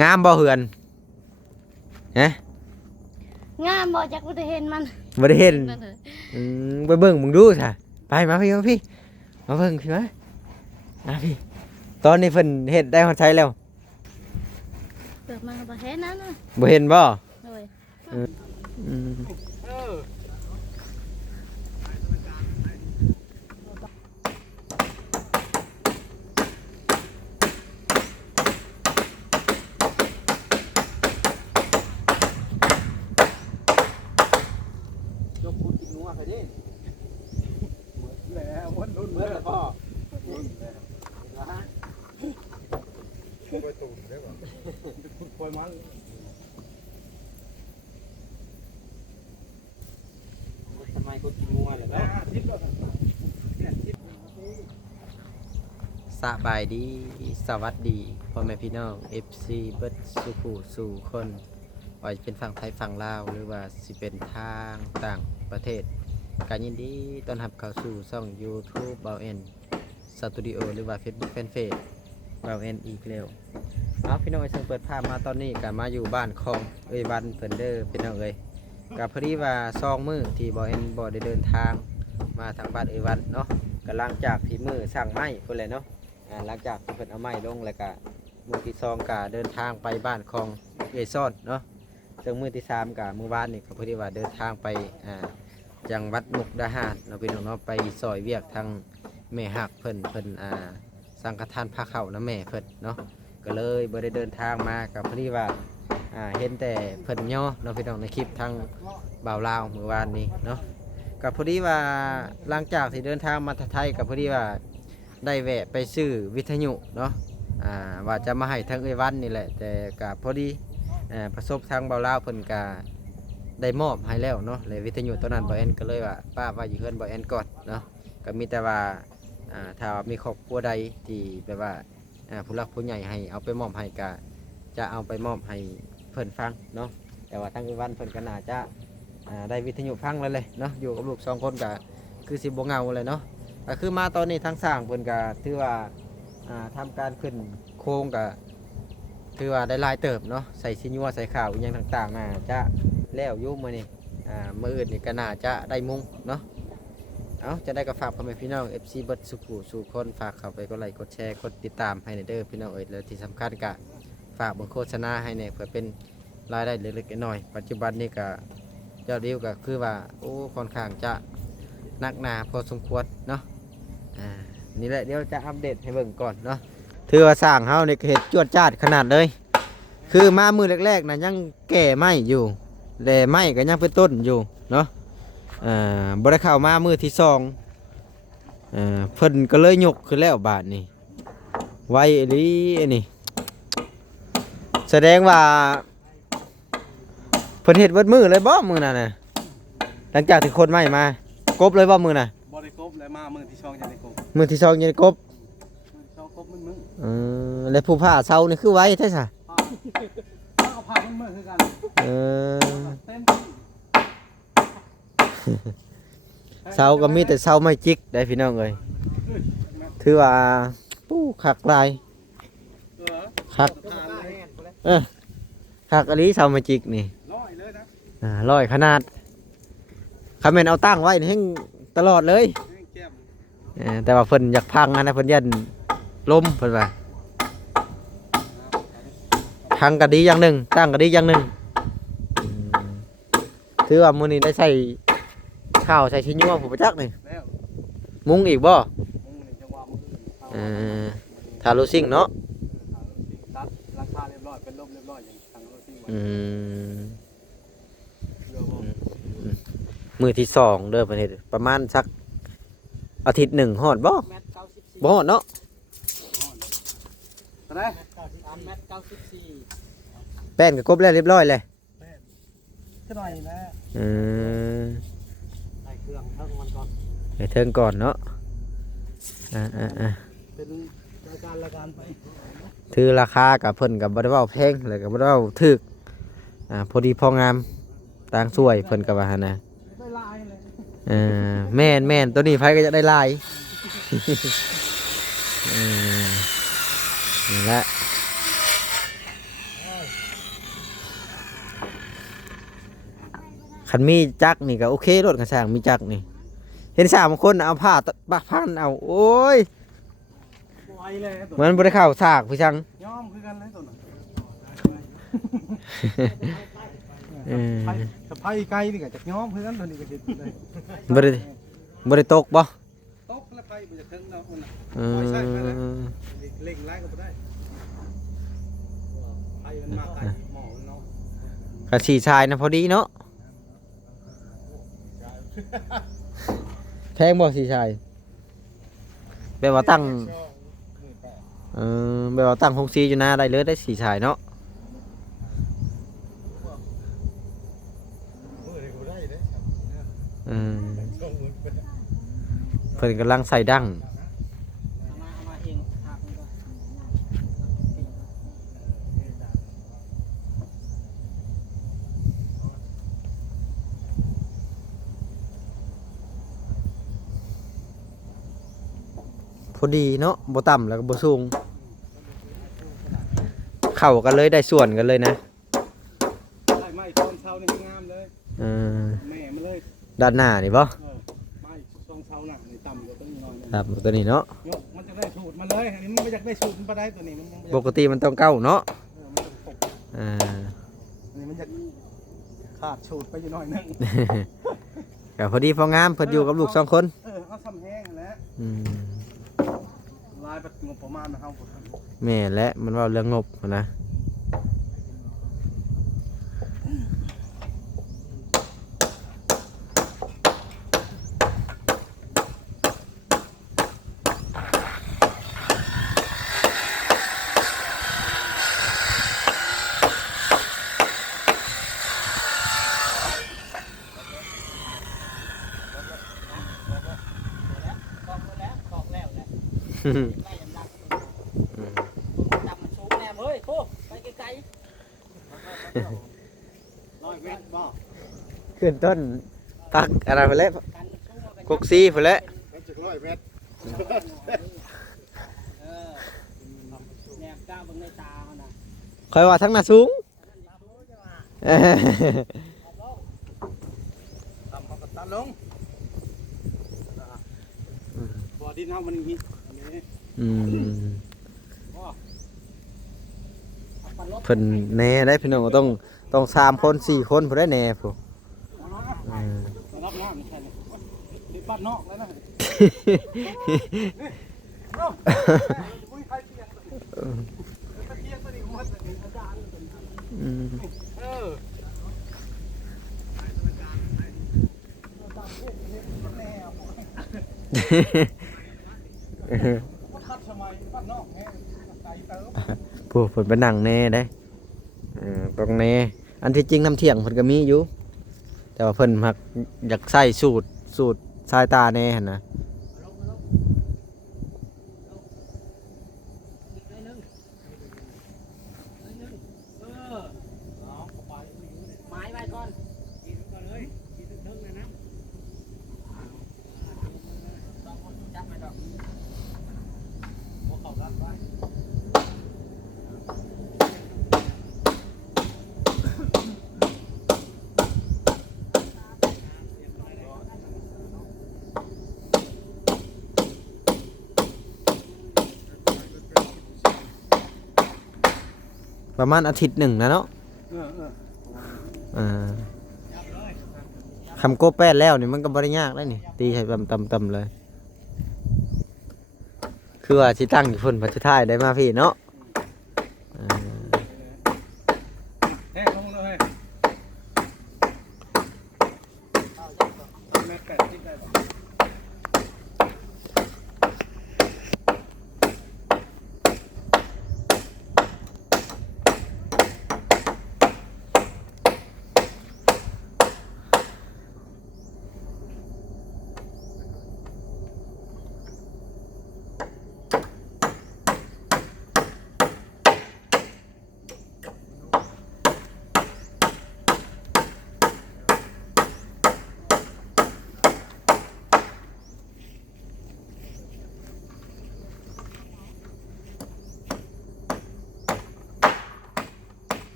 งามบ่เฮือนฮะงามบ่จักบ่ได้เห็นมัน บ่ได้เห็น นั่นเถอะ ไปเบิ่งมึงดูซะไปมาพี่มาพี่มาเบิ่งพี่มาพี่ตอนนี้เพิ่นเฮ็ดได้ฮอดใช้แล้ว เปิดมาบ่เห็นนั่นน่ะ บ่เห็นบ่ โดย อืมยกพุดกินนัวไปดิแล้ววันรุ่นเมื่อพ่อรุ่นแล้วฮะไปตุ่มได้ป่ะปล่อยมันทำไมคนกินนัวเหรอสบายดีสวัสดีพ่อแม่พี่น้อง FC เบิดสุขุสู่คนว่าจะเป็นฝั่งไทยฝั่งลาวหรือว่าสิเป็นทางต่างประเทศการยินดีต้อนรับเข้าสู่ช่อง YouTube เบาเอ็นสตูดิโอหรือว่า Facebook Fanpage เบาเอ็นอีกแล้วเอาพี่น้องซึ่งเปิดภาพมาตอนนี้ก็มาอยู่บ้านคลองวันเพิ่นเด้อพี่น้องกับพอดีว่า2 มื้อที่เบาเอ็นบ่ได้เดินทางมาทางบ้านวันเนาะก็หลังจากที่มื้อสั่งไม้เพิ่นเลยเนาะหลังจากที่เพิ่นเอาไม้ลงแล้วก็มื้อที่2ก็เดินทางไปบ้านคลองซ่อนเนาะซึ่งมื้อที่3ก็มื้อวานนี่ก็พอดีว่าเดินทางไปจังหวัดมุกดาหารเราพี่น้องเนาะไปซอยเวียกทางแม่หักเพิ่นสังฆทานพาเข้านะแม่เพิ่นเนาะก็เลยบ่ได้เดินทางมากับพอดีว่าเห็นแต่เพิ่นย่อเนาะพี่น้องในคลิปทางบ่าวลาวมื้อวานนี้เนาะกับพอดีว่าหลังจากที่เดินทางมาไทยกับพอดีว่าได้แวะไปซื้อวิทยุเนาะว่าจะมาให้ทางวันนี่แหละแต่กับพอดีประสบทางบ่าวลาวเพิ่นก็ได้มอบให้แล้วเนาะเลยวิทยุตอนนั้นบ่แอนก็เลยว่าป้าว่าอยู่เฮือนบ่แอนก่อนเนาะก็มีแต่ว่าถ้ามีครอบครัวใดที่แบบว่าผู้หลักผู้ใหญ่ให้เอาไปมอบให้ก็จะเอาไปมอบให้เพิ่นฟังเนาะแต่ว่าทางวันเพิ่นก็น่าจะได้วิทยุฟังแล้วเลยเนาะอยู่กับลูก2 คนก็คือสิบ่เหงาเลยเนาะก็คือมาตอนนี้ทางสร้างเพิ่นก็ถือว่าทำการขึ้นโครงก็ถือว่าได้หลายเติบเนาะใส่ชิ้นยัวใส่ข้าวอีกอย่างต่างๆน่าจะแล้วยุ่มื้อนี้มื้ออื่นนี่ก็น่าจะได้มุงเนาะเอาจะได้ก็ฝากพ่อแม่พี่น้อง FC เบิดสุขุสู่คนฝากเข้าไปกดไลค์กดแชร์กดติดตามให้ในเด้อพี่น้องแล้วที่สำคัญก็ฝากบทโฆษณาให้เนี่ยเพื่อเป็นรายได้เล็กๆน้อยๆปัจจุบันนี้ก็ยอดวิวก็คือว่าโอ้ค่อนข้างจะนักหนาพอสมควรเนาะนี่แหละเดี๋ยวจะอัปเดตให้เบิ่งก่อนเนาะถือว่าสร้างเฮานี่ก็เฮ็ดจวดจ้าดขนาดเลยคือมามือแรกๆนะยังแก่ไม้อยู่แต่ไม้ก็ยังเป็นต้นอยู่เนาะบ่ได้เข้ามามือที่2เพิ่นก็เลยยกขึ้นแล้วบาทนี่ไวอีหลีอันนี้แสดงว่าเพิ่นเฮ็ดเบิดมือเลยบ่มื้อนั้นน่ะหลังจากที่คนไม้มากบเลยบ่มื้อน่ะบ่ได้กบแล้วมามื้อที่2ยังได้กบมื้อที่2ยังได้กบมื้อที่2กบมึงแล้วผู้ผ้าเซานี่คือไว้แท้ซะเอาพามึงคือกันเต็มเซาก็มีแต่เซาไม้จิกได้พี่น้องเอ้ยถือว่าตู้คักหลายคักคักอลีเซาไม้จิกนี่100เลยนะ 100ขนาดคำแม่นเอาตั้งไว้ให้ตลอดเลยแต่ว่าเพิ่นอยากพังนะเพิ่นยันลมเพิ่นว่าพังก็ดีอย่างหนึ่งตั้งก็ดีอย่างหนึ่งถือว่ามื้อนี้ได้ใส่ข้าวใส่ชิ้นยัวผมประจักนี่มุ้งอีกบ่ทาโลซิ่งเนาะราคาเรียบร้อยเป็นลมเรียบร้อยอย่างทางโลซิ่งมื้อที่2เด้อประเทศประมาณสักอาทิตย์1ฮอดบ่ฮอดเนาะเท่าไหร่3 เมตร 94แป้นก็ครบแล้วเรียบร้อยเลยจะหน่อยนะใส่เครื่องเทิงมันก่อนใส่เทิงก่อนเนาะเป็นรายการไปถือราคากับเพิ่นกับบ่ได้เว้าแพงเลยกับบ่ได้เว้าถึกพอดีพองามต่างสวยเพิ่นก็ว่าหั่นน่ะได้ลายเลยแม่นตัวนี้ไผก็จะได้ลายนี่แหละ คันมีจักนี่ก็โอเครถกระช่างมีจักนี่เห็น3คนเอาผ้าพันเอาโอ้ย ไวเลยตัว มันบ่ได้เข้าซากพี่ช่าง ย่อมคือกันเลยตัวนั้น เออ ถ้าไผ่ไกลนี่ก็จะย่อมคือกันตัวนี้ก็เห็นเลย บ่ได้ตกบ่ ตกแล้วไผ่บ่จะถึงเนาะมันน่ะ เอ ใช่ไปแล้ว อ เล่งไล่ก็บ่ได้ไผ่มันมาไกลหมอมันเนาะ กะสีชายนะพอดีเนาะแพงบ่สีชายแบบว่าตั้งแบบว่าตั้งคงซีอยู่หน้าได้เลยได้สีชายเนาะเพิ่นกำลังใส่ดั้ง เอามาเองหักมันก็ พอดีเนาะบ่ต่ำแล้วก็บ่สูงเข้ากันเลยได้ส่วนกันเลยนะ ไผ่ไม้ตอนเช้านี่งามเลย เออ แม่มาเลย ด้านหน้านี่บ่ ไม้ตอนเช้าน่ะนี่ต่ำกว่าตัวนี้หน่อยนึง ครับตัวนี้เนาะ ยกมันจะได้สูตรมาเลยอันนี้มันไม่อยากได้สูตรมันบ่ได้ตัวนี้มันยังบ่อยาก ปกติมันต้องเก้าเนาะ มันจะปก อ่า อันนี้มันจะขาดสูตรไปอยู่หน่อยนึง ก็พอดีพองามเพิ่นอยู่กับลูก2คน เอาซ้ำแห้งแล้ว อืม ลายปัดงบประมาณนะเฮาบ่ทัน แม่และมันว่าเรื่องงบนะขึ้นต้นตักอะไรไปแล้วกกซีไปแล้ว มันจะ100 เมตร แนบก้าวบนในตามันนะ คอยว่าทั้งหน้าสูง ทำเขาก็ตัดลงบ่อดินเฮามันมีอันนี้ อืมเพิ่นแหน่ได้พี่น้องก็ต้อง3คน4คนผู้ได้แหน่ผู้ รับน้ำใช่ไหมนี่บ้านนอกแล้วนะใครเพียงตัวนี้มันเป็นอาจารย์ อืม คัดสมัยบ้านนอกแห้งไก่เติม ผู้เพิ่นไปนั่งแหน่ได้ตรงแหน่อันที่จริงน้ำเที่ยงเพิ่นก็มีอยู่แต่ว่าเพิ่นมักอยากใส่สูตรสายตาแหน่หั่นนะ ไม้ไว้ก่อนจับมาดอก ประมาณอาทิตย์หนึ่งนะเนาะคำโก้แป้นแล้วนี่มันก็บริยากแล้วนี่ตีให้ต่ำเลยคือว่าที่ตั้งอยู่พุ่นพัชท้ายได้มาพี่เนาะ แห้งลงเลยแม่แปดที่ได้ เ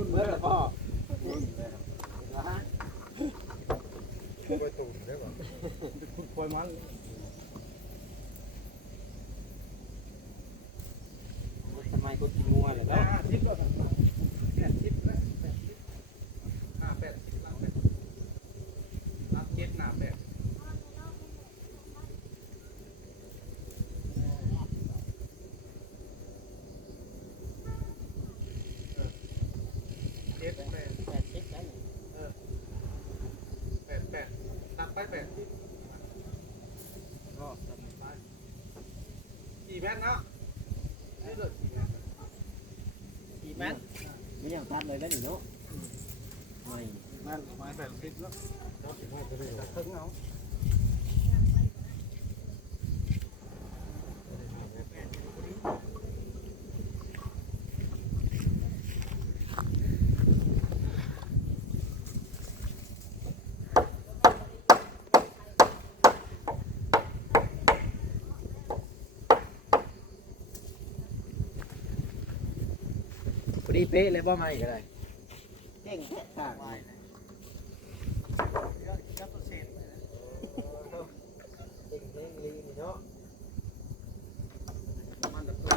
รุ่น เมื่อไหร่พ่อ ไปตุ่มได้ป่ะคุณปล่อยมัน ทำไมก็กินงัวเลย ได้ เนาะ 50แล้ว80แล้ว80รับเจ็ดหน้า8เจ็ดแปด 80ได้ 8ตัดไป80ก็ตัดไปกี่แมตเนาะนี่เลยกี่แมต กี่แม่นไม่อยากตัดเลยได้หนิเนาะไม่ แมตไม้80แล้วตัดถึงเอา พอดีเป๊ะเลยบ่มาอีกอะไร เก่งแค่ต่าง จับตัวเศษ เด้งเด้งลีนี่เนาะ มันจะตัว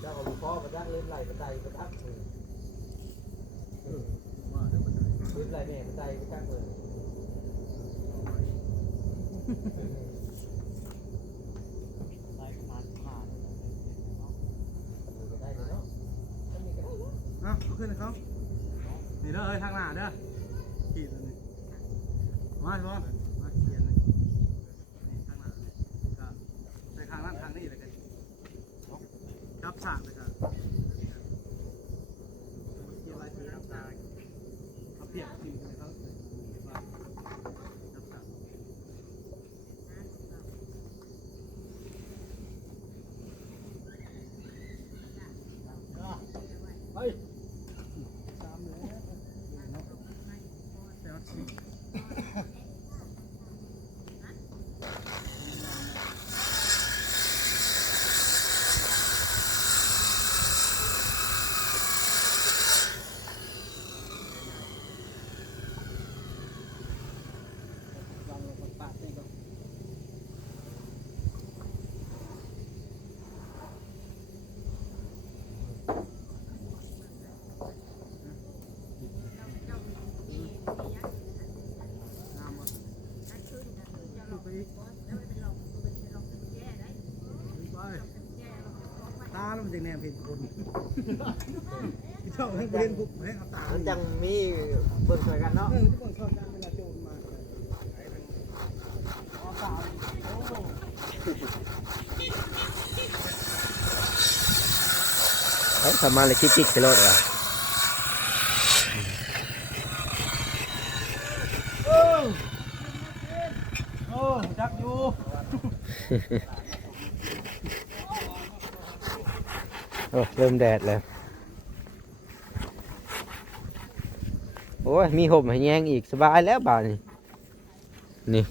เจ้าของพ่อมาจักเล่นไหลกระไดกระทักมือเล่นไหลแม่กระไดกระทักมือ ได้ประมาณ5 กระไดเลยเนาะมันมีกระไดเนาะ เอาขึ้นเลยเขานี่เด้อทางหน้าเด้อขีดเลยมาสิบอลมาเขียนเลยนี่ทางหน้าก็ในทางนั้นทางนี้เลยกันจับฉากเลยกันเขียนลายสีน้ำตาลเขาเปียกจริงเลยเขาจับฉากเฮ้ยตามเลยแต่ว่าฉีก ลองลงบนปากนี่ก็ น้ำมันไปอีกไปตาแล้วมันจะแนมเห็นคนพี่เจ้าให้เรียนบุกให้เอาตา มันจังมีเบิ่งช่วยกันเนาะ ทุกคนเข้าใจเวลาโจรมาเอาตาโอ้ เฮ้ยทำมาเลยคิกๆไปโลดว่ะ โอ้จักอยู่ โอ้เริ่มแดดแล้วโอ้ยมีห่มให้แยงอีกสบายแล้วบ่านี่นี่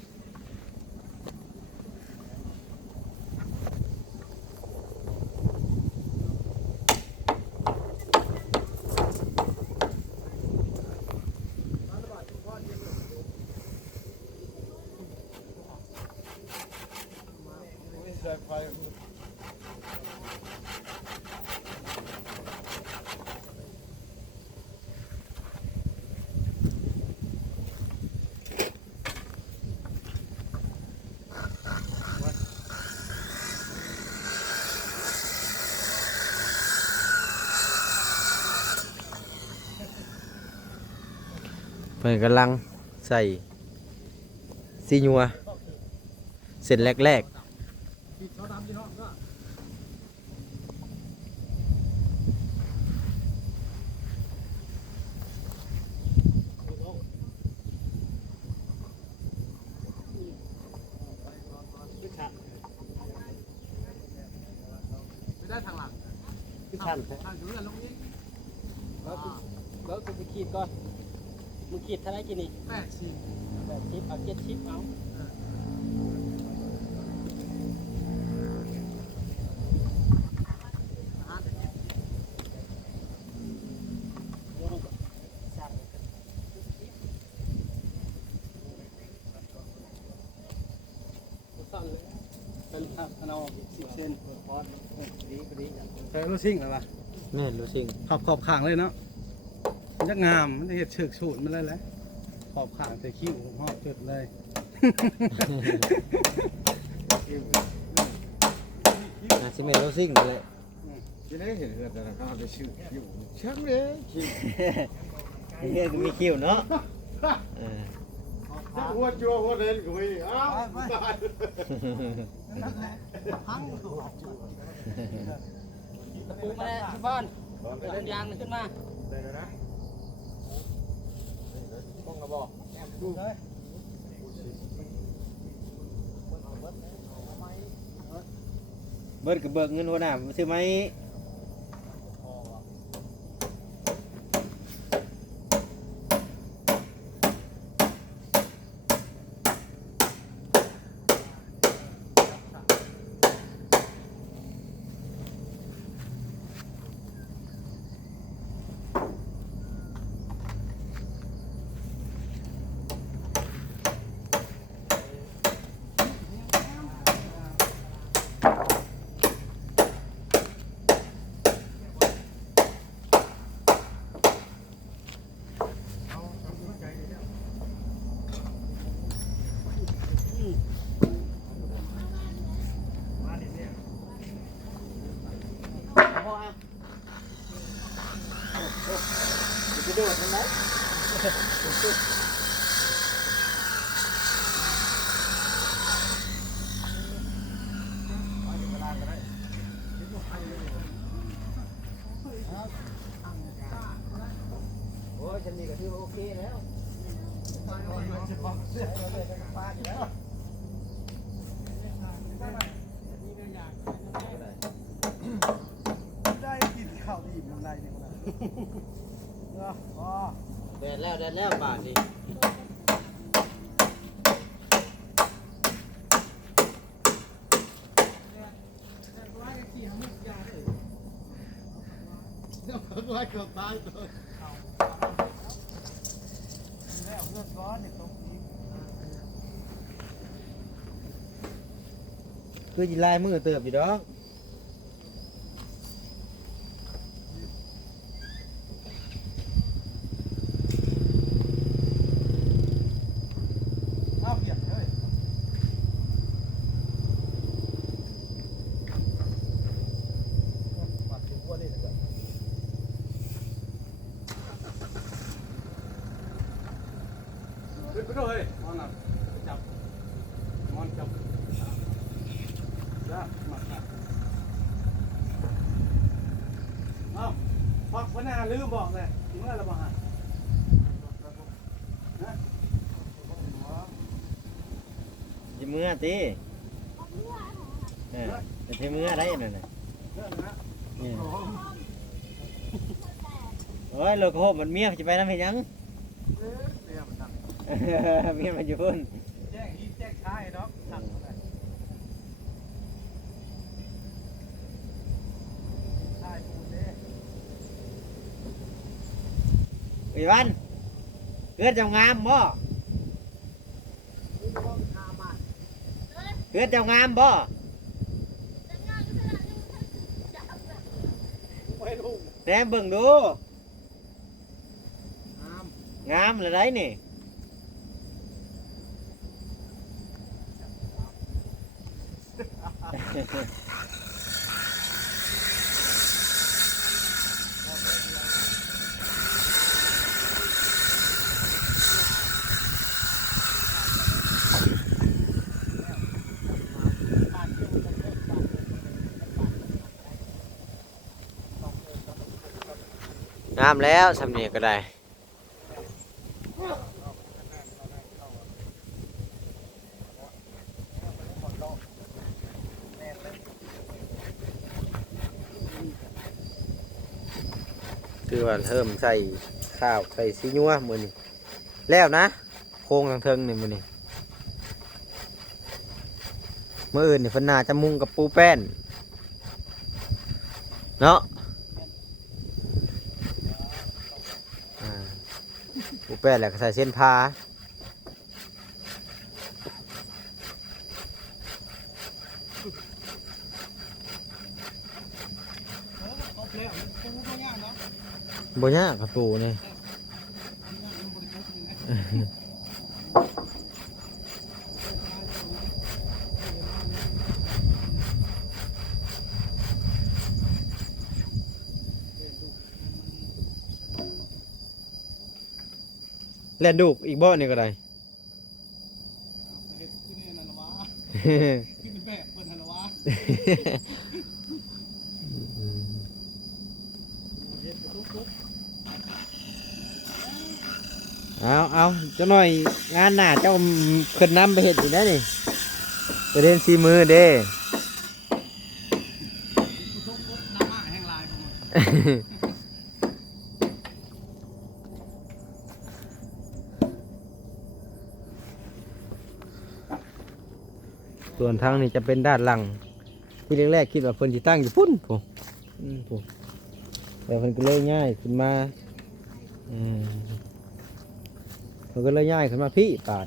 เพิ่นกำลังใส่ซีนัวเสร็จแรก เขาดำจีเนาะก็ไม่ได้ทางหลัง คือชัน ทางถึงเรื่องลงนี้ แล้วกูไปขีดก่อนมึงขีดเท่าไรกินนี่ 84 80เอา70เอาเอา10 เซน พอดีพอดี แต่รถซิ่งเหรอวะ แม่นรู้สิ่ง ขอบข้างเลยเนาะมันจะงามมันจะเห็ดเชือกสูตรมันเลยแหละขอบข้างแต่คิ้วหอบจุดเลย น่าสิแม่นรู้สิ่งเลย ที่ได้เห็นแต่ละข้าวไปชื่ออยู่ช่างเลยคิว เฮ้ยมีคิวเนาะ ถ้าหัวจัวหัวเด่นก็ไม่อ้าว ปูมาแล้วที่บ้านเอายางมันขึ้นมา ได้แล้วนะต้องกระบอกดูเลย เบิดกับเบิกเงินหัวหน้าซื้อไหม จะโดดทำไม โอ้ยฉันนี่ก็ถือว่าโอเคแล้วได้กินข้าวดีมันไรเนี่ยเนาะอ๋อ แดดแล้วบาทนี่ ไล่กับตายตัว แล้วเลือดร้อนเนี่ยตรงนี้ คือจิลายมือเติบอยู่ดอก เอาเหยียบเลยปัดถึงหัวเลยนะครับขึ้นไปด้วยมอนน่ะจับมอนจับจ้ามาครับเอาพักพนาลืมบอกเลยถึงเมื่อเราบอกฮะนะ จิมือตีแต่ที่มือได้นั่นน่ะ เรื่องนะ โอ้ยโลกโหมันเมียจะไปน้ำเห็นยัง เรียบจัง เมียมันอยู่พุ่น แจ้งอีแจ้งชายเนาะสั่งเลยชายปูเด้ ไอ้วันเกิดเจ้างามบ่เกิดเจ้างามบ่ ไม่รู้ แหนมเบิ่งดูงามเลยได้นี่ งามแล้วสำเนียงก็ได้คือว่าเริ่มใส่ข้าวใส่ซีนัวมื้อนี้แล้วนะ ค้งทางเทิงนี่มื้อนี้มื้ออื่นนี่เพิ่นน่าจะมุงกับปูแป้นเนาะปูแป้นแล้วก็ใส่เส้นผ้าบ่ยากครับปูนี่เล่นดุกอีกบ่นี่ก็ได้ เฮ็ดขึ้นนี่นั่นละวะขึ้นเป็นแบบเพิ่นนั่นละวะเฮ็ดตุ๊ก เอาเจ้าหน่อยงานหน้าเจ้าขึ้นน้ำไปเห็ดอีกแล้วนี่ไปเล่นซีมือเด้ ตุ๊กน้ำมาแห้งลายของมัน ส่วนทางนี้จะเป็นด้านหลังที่แรกๆคิดว่าเพิ่นสิตั้งอยู่พุ่นผมแต่เพิ่นก็เลยง่ายขึ้นมาเพิ่นก็เลยง่ายขึ้นมาพี่ปาด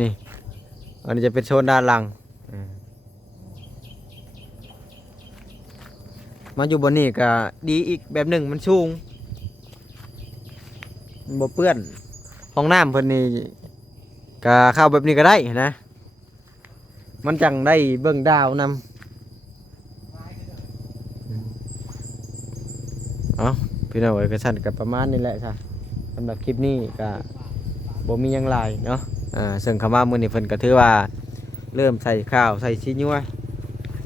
นี่อันนี้จะเป็นโซนด้านหลังมาอยู่บนนี้ก็ดีอีกแบบหนึ่งมันสูงมันบ่เปื้อนห้องน้ำเพิ่นนี่ก็เข้าแบบนี้ก็ได้นะมันจังได้เบิ่งดาวนำเอาพี่น้องเอ้ยก็สั่นกับประมาณนี้แหละค่ะสำหรับคลิปนี้ก็บ่มีหยังหลายเนาะซึ่งคำว่ามื้อนี้เพิ่นก็ถือว่าเริ่มใส่ข้าวใส่ชิ้นยั่ว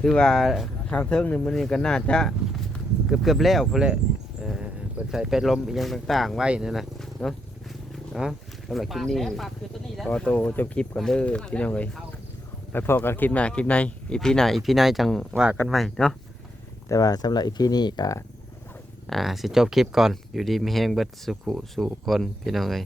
ถือว่าทางเทิงนี่มื้อนี้ก็น่าจะเกือบแล้วพุ่นแหละเปิดใส่เป็ดลมอีกอย่างต่างๆไว้นั่นน่ะเนาะสำหรับคลิปนี้ขอโตวจบคลิปก่อนเด้อพี่น้องเอ้ยไปพอกันคลิปหน้าคลิปในอีพีหน้าจังว่ากันใหม่เนาะแต่ว่าสำหรับอีพีนี้ก็สิจบคลิปก่อนอยู่ดีมีแฮงเบิดสุขุสู่คนพี่น้องเอ้ย